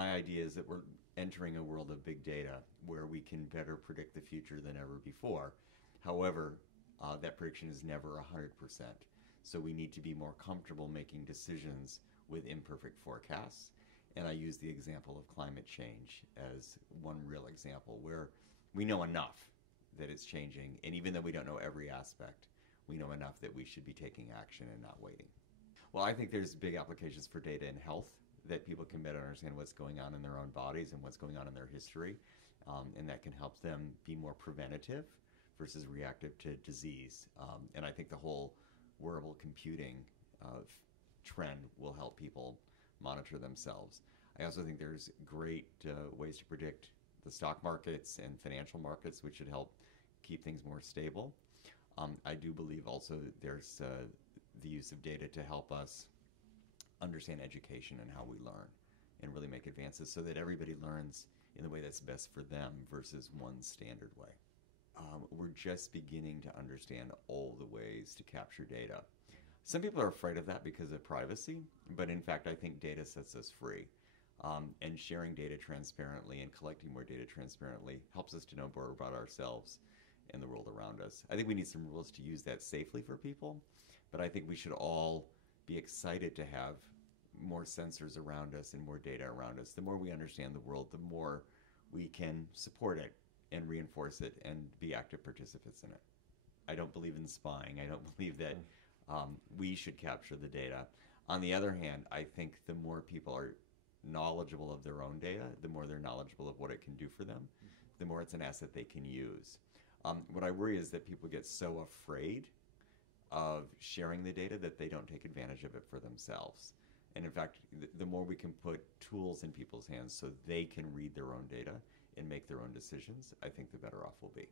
my idea is that we're entering a world of big data where we can better predict the future than ever before. However, that prediction is never 100%. So we need to be more comfortable making decisions with imperfect forecasts. And I use the example of climate change as one real example where we know enough that it's changing. And even though we don't know every aspect, we know enough that we should be taking action and not waiting. Well, I think there's big applications for data in health, that people can better understand what's going on in their own bodies and what's going on in their history. And that can help them be more preventative versus reactive to disease. And I think the whole wearable computing trend will help people monitor themselves. I also think there's great ways to predict the stock markets and financial markets, which should help keep things more stable. I do believe also there's the use of data to help us understand education and how we learn and really make advances so that everybody learns in the way that's best for them versus one standard way. We're just beginning to understand all the ways to capture data. Some people are afraid of that because of privacy, but in fact I think data sets us free. And sharing data transparently and collecting more data transparently helps us to know more about ourselves and the world around us. I think we need some rules to use that safely for people, but I think we should all be excited to have more sensors around us and more data around us. The more we understand the world, the more we can support it and reinforce it and be active participants in it. I don't believe in spying. I don't believe that we should capture the data. On the other hand, I think the more people are knowledgeable of their own data, the more they're knowledgeable of what it can do for them, the more it's an asset they can use. What I worry is that people get so afraid of sharing the data that they don't take advantage of it for themselves. And in fact, the more we can put tools in people's hands so they can read their own data and make their own decisions, I think the better off we'll be.